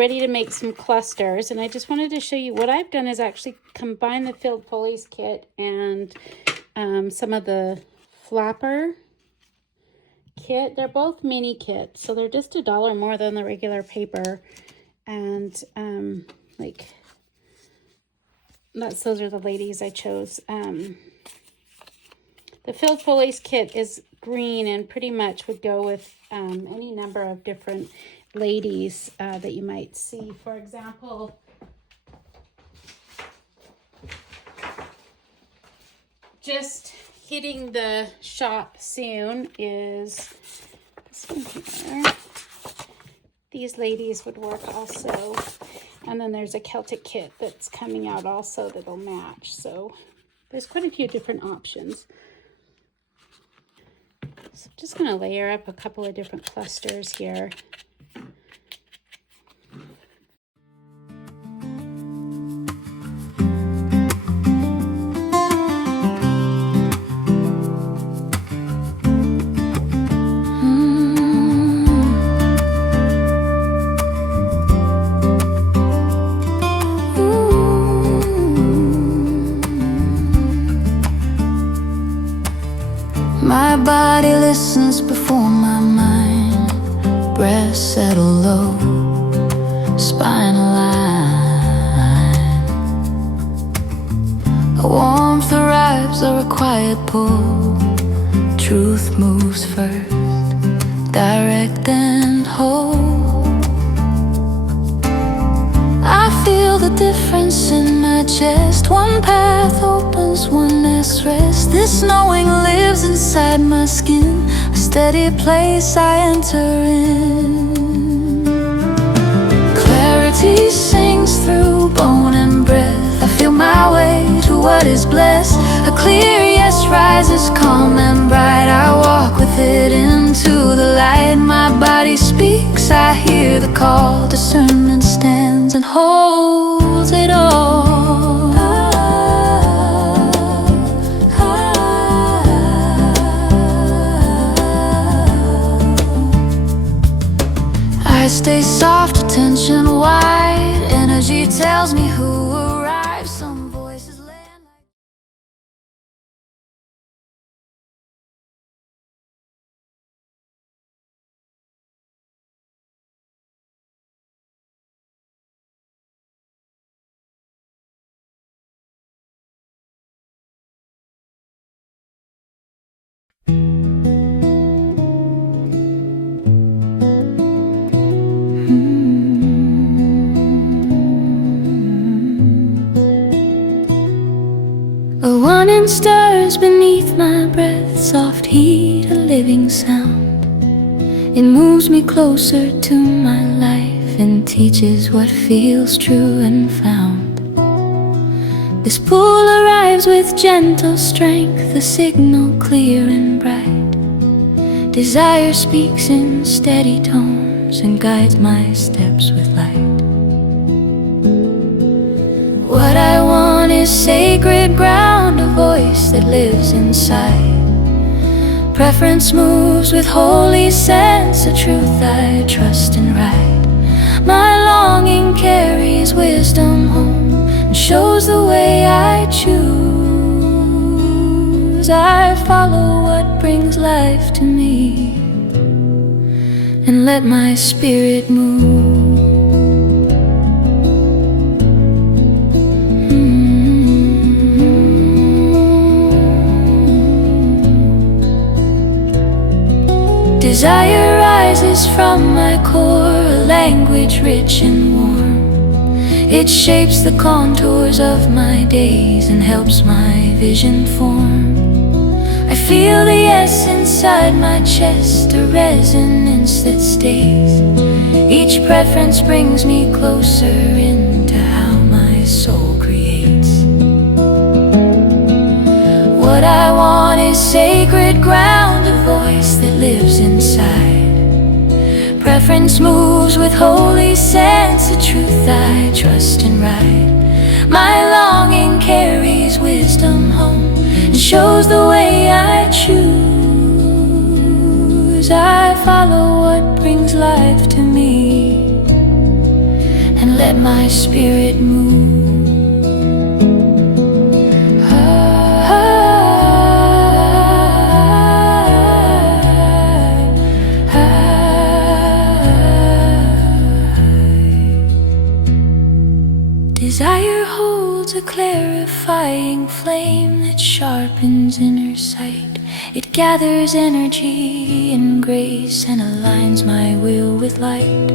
ready to make some clusters, and I just wanted to show you what I've done is actually combine the Field Follies kit and some of the flapper kit. They're both mini kits, so they're just $1 more than the regular paper. And those are the ladies I chose. The Field Follies kit is green and pretty much would go with any number of different ladies that you might see. For example, just hitting the shop soon is this one here. These ladies would work also. And then there's a Celtic kit that's coming out also that'll match. So there's quite a few different options. So I'm just going to layer up a couple of different clusters here. My body listens before my mind. Breath settle low, spine align. A warmth arrives, a required pull. Truth moves first, direct and whole. I feel the difference in my chest. One path opens, one less rest. This knowing lives inside my skin, a steady place I enter in. Clarity sings through bone and breath. I feel my way to what is blessed. A clear yes rises calm and bright. I walk with it into the light. My body speaks, I hear the call. Discernment stands and holds it all. I stay soft, attention wide. Energy tells me who arrives. Some voices land like a warning stirs beneath my breath. Soft heat, a living sound. It moves me closer to my life and teaches what feels true and found. This pull arrives with gentle strength, a signal clear and bright. Desire speaks in steady tones and guides my steps with light. What I want is sacred ground, a voice that lives inside. Preference moves with holy sense, a truth I trust and ride. My longing carries wisdom home and shows the way I choose. I follow what brings life to me and let my spirit move. Desire rises from my core, a language rich and warm. It shapes the contours of my days and helps my vision form. I feel the yes inside my chest, a resonance that stays. Each preference brings me closer into how my soul creates. What I want is sacred ground, a voice that lives inside. Preference moves with holy sense, a truth I trust and ride. My longing carries wisdom home and shows the way I choose. I follow what brings life to me let my spirit move. Desire holds a clarifying flame that sharpens inner sight. It gathers energy and grace and aligns my will with light.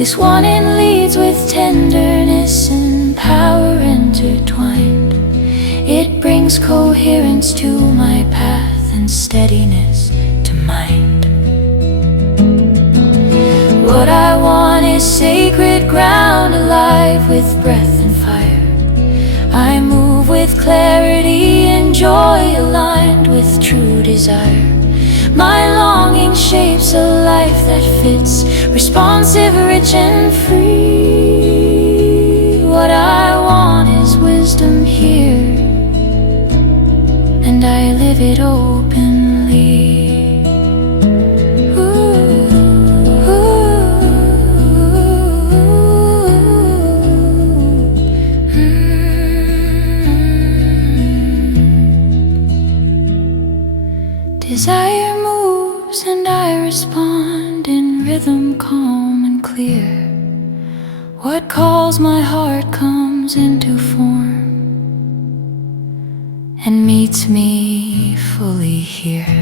This wanting leads with tenderness and power intertwined. It brings coherence to my path and steadiness to mind. What I want is sacred ground, alive with breath and fire. I move with clarity and joy, aligned with true desire. My longing shapes a life that fits, responsive, rich and free. What I want is wisdom here, and I live it openly. Desire moves and I respond in rhythm, calm and clear. What calls my heart comes into form and meets me fully here.